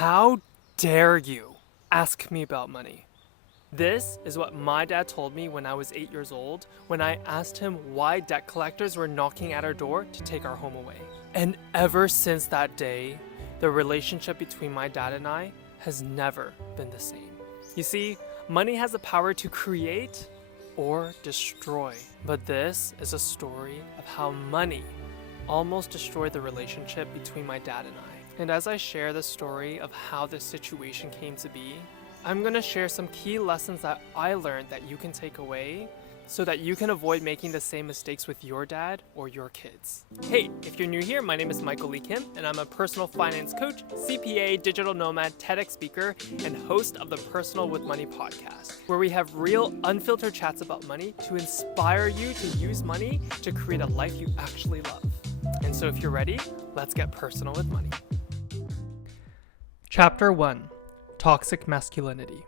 How dare you ask me about money? This is what my dad told me when I was 8 years old when I asked him why debt collectors were knocking at our door to take our home away. And ever since that day, the relationship between my dad and I has never been the same. You see, money has the power to create or destroy. But this is a story of how money almost destroyed the relationship between my dad and I. And as I share the story of how this situation came to be, I'm going to share some key lessons that I learned that you can take away so that you can avoid making the same mistakes with your dad or your kids. Hey, if you're new here, my name is Michael Lee Kim, and I'm a personal finance coach, CPA, digital nomad, TEDx speaker, and host of the Personal with Money podcast, where we have real, unfiltered chats about money to inspire you to use money to create a life you actually love. And so if you're ready, let's get personal with money. Chapter 1. Toxic Masculinity.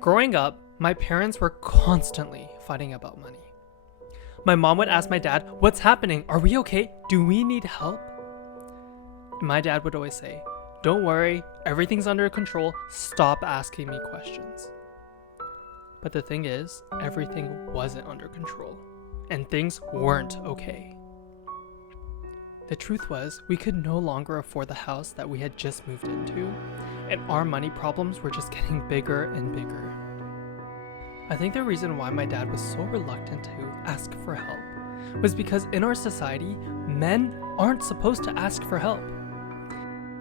Growing up, my parents were constantly fighting about money. My mom would ask my dad, "What's happening? Are we okay? Do we need help?" And my dad would always say, "Don't worry, everything's under control. Stop asking me questions." But the thing is, everything wasn't under control, and things weren't okay. The truth was, we could no longer afford the house that we had just moved into, and our money problems were just getting bigger and bigger. I think the reason why my dad was so reluctant to ask for help was because in our society, men aren't supposed to ask for help.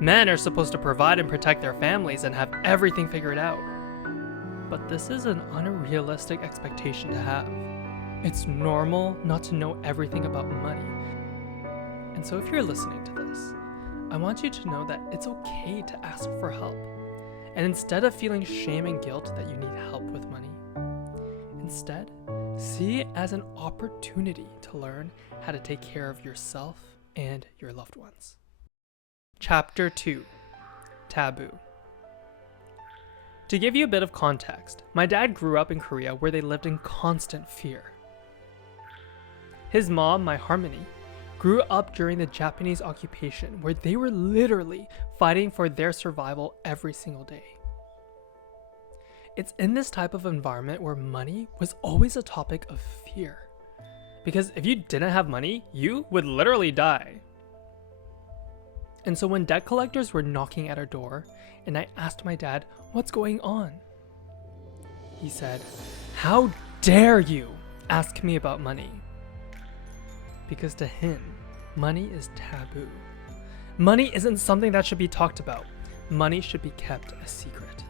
Men are supposed to provide and protect their families and have everything figured out. But this is an unrealistic expectation to have. It's normal not to know everything about money. And so if you're listening to this, I want you to know that it's okay to ask for help. And instead of feeling shame and guilt that you need help with money, instead, see it as an opportunity to learn how to take care of yourself and your loved ones. Chapter 2. Taboo. To give you a bit of context, my dad grew up in Korea where they lived in constant fear. His mom, my Harmony, grew up during the Japanese occupation where they were literally fighting for their survival every single day. It's in this type of environment where money was always a topic of fear. Because if you didn't have money, you would literally die. And so when debt collectors were knocking at our door, and I asked my dad, "What's going on?" he said, "How dare you ask me about money?" Because to him, money is taboo. Money isn't something that should be talked about. Money should be kept a secret.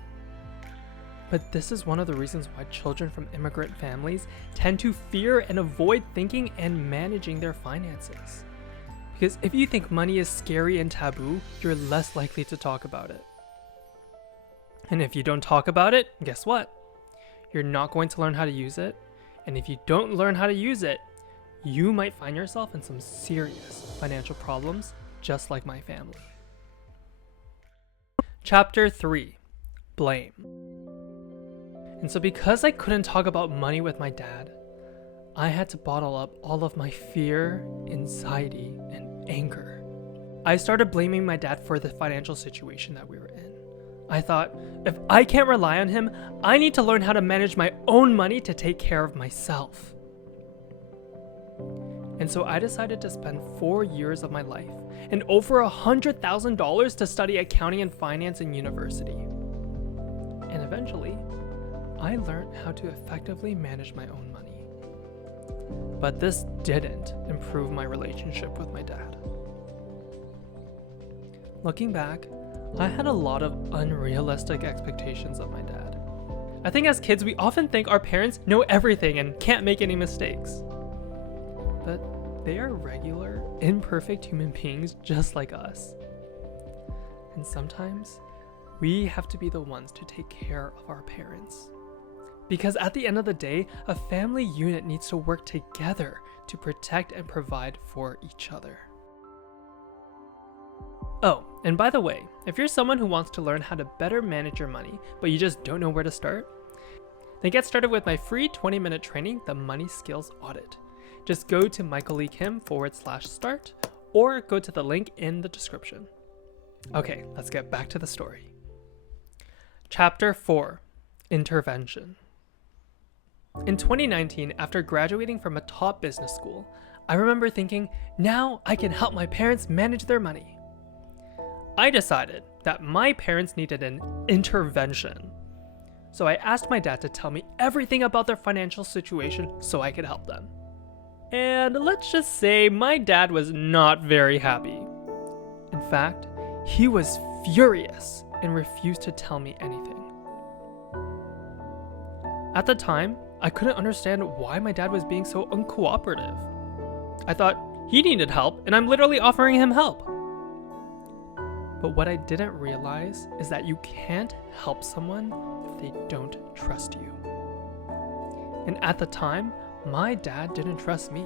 But this is one of the reasons why children from immigrant families tend to fear and avoid thinking and managing their finances. Because if you think money is scary and taboo, you're less likely to talk about it. And if you don't talk about it, guess what? You're not going to learn how to use it. And if you don't learn how to use it, you might find yourself in some serious financial problems, just like my family. Chapter 3. Blame. And so because I couldn't talk about money with my dad, I had to bottle up all of my fear, anxiety, and anger. I started blaming my dad for the financial situation that we were in. I thought, if I can't rely on him, I need to learn how to manage my own money to take care of myself. And so I decided to spend 4 years of my life and over $100,000 to study accounting and finance in university. And eventually, I learned how to effectively manage my own money. But this didn't improve my relationship with my dad. Looking back, I had a lot of unrealistic expectations of my dad. I think as kids, we often think our parents know everything and can't make any mistakes. But they are regular, imperfect human beings just like us. And sometimes, we have to be the ones to take care of our parents. Because at the end of the day, a family unit needs to work together to protect and provide for each other. Oh, and by the way, if you're someone who wants to learn how to better manage your money, but you just don't know where to start, then get started with my free 20-minute training, The Money Skills Audit. Just go to michaelleekim.com/start or go to the link in the description. Okay, let's get back to the story. Chapter 4: Intervention. In 2019, after graduating from a top business school, I remember thinking, now I can help my parents manage their money. I decided that my parents needed an intervention. So I asked my dad to tell me everything about their financial situation so I could help them. And let's just say my dad was not very happy. In fact, he was furious and refused to tell me anything. At the time, I couldn't understand why my dad was being so uncooperative. I thought he needed help and I'm literally offering him help. But what I didn't realize is that you can't help someone if they don't trust you. And at the time, my dad didn't trust me.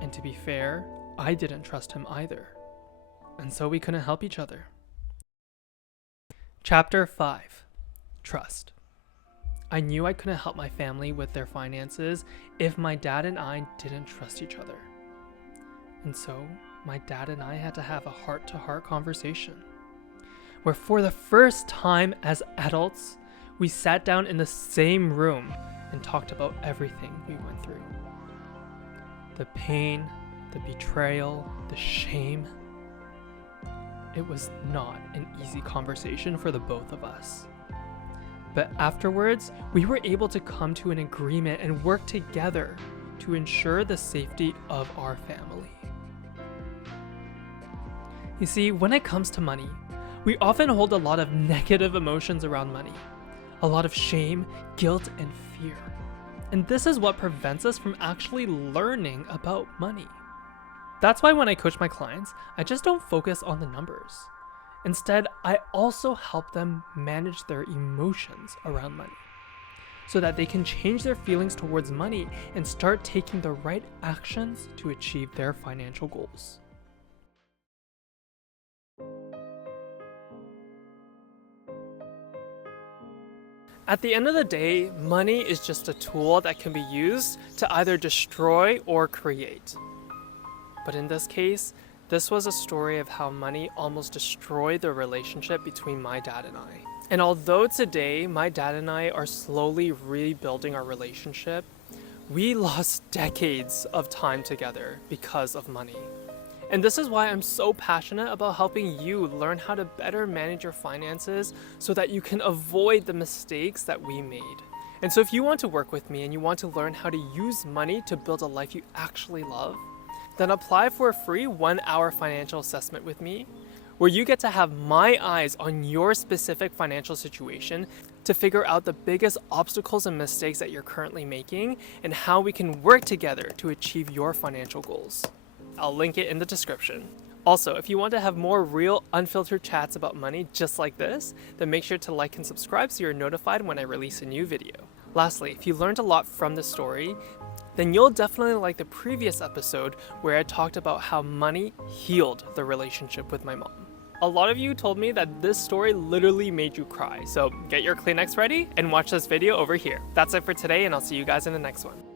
And to be fair, I didn't trust him either. And so we couldn't help each other. Chapter 5: Trust. I knew I couldn't help my family with their finances if my dad and I didn't trust each other. And so, my dad and I had to have a heart-to-heart conversation, where for the first time as adults, we sat down in the same room and talked about everything we went through. The pain, the betrayal, the shame. It was not an easy conversation for the both of us. But afterwards, we were able to come to an agreement and work together to ensure the safety of our family. You see, when it comes to money, we often hold a lot of negative emotions around money, a lot of shame, guilt, and fear. And this is what prevents us from actually learning about money. That's why when I coach my clients, I just don't focus on the numbers. Instead, I also help them manage their emotions around money so that they can change their feelings towards money and start taking the right actions to achieve their financial goals. At the end of the day, money is just a tool that can be used to either destroy or create. But in this case, this was a story of how money almost destroyed the relationship between my dad and I. And although today my dad and I are slowly rebuilding our relationship, we lost decades of time together because of money. And this is why I'm so passionate about helping you learn how to better manage your finances so that you can avoid the mistakes that we made. And so if you want to work with me and you want to learn how to use money to build a life you actually love, then apply for a free 1-hour financial assessment with me, where you get to have my eyes on your specific financial situation to figure out the biggest obstacles and mistakes that you're currently making and how we can work together to achieve your financial goals. I'll link it in the description. Also, if you want to have more real, unfiltered chats about money just like this, then make sure to like and subscribe so you're notified when I release a new video. Lastly, if you learned a lot from this story, then you'll definitely like the previous episode where I talked about how money healed the relationship with my mom. A lot of you told me that this story literally made you cry, so get your Kleenex ready and watch this video over here. That's it for today, and I'll see you guys in the next one.